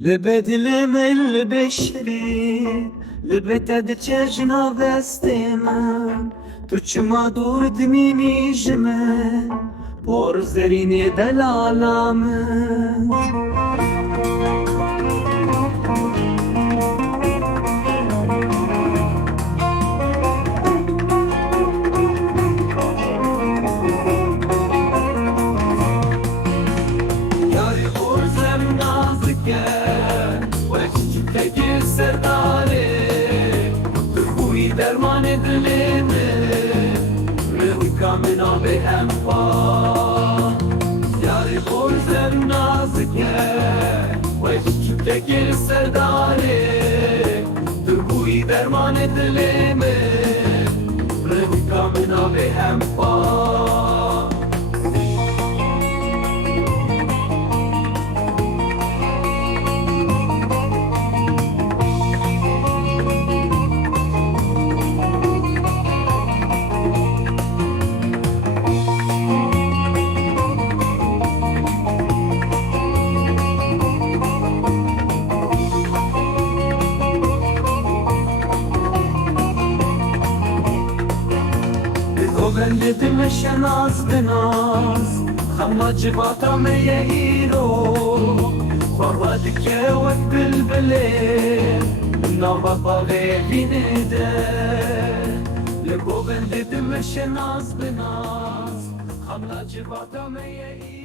لبدلم البشري لبتد تشجنا بستمن تو چما دور دميني جمن بور زريني دل عالمن ياري غرزم نازكه سرداره بخوی درمان دلمه روی کامنا به هم پا یاری خورزم نازکه و چکتک سرداره بخوی درمان دلمه روی کامنا به هم پا Ben dedim şenaz benaz Ama cibata meye hiro Varvadı kevek bilbile Nava ve binede Lego ben dedim şenaz benaz Ama cibata meye hiro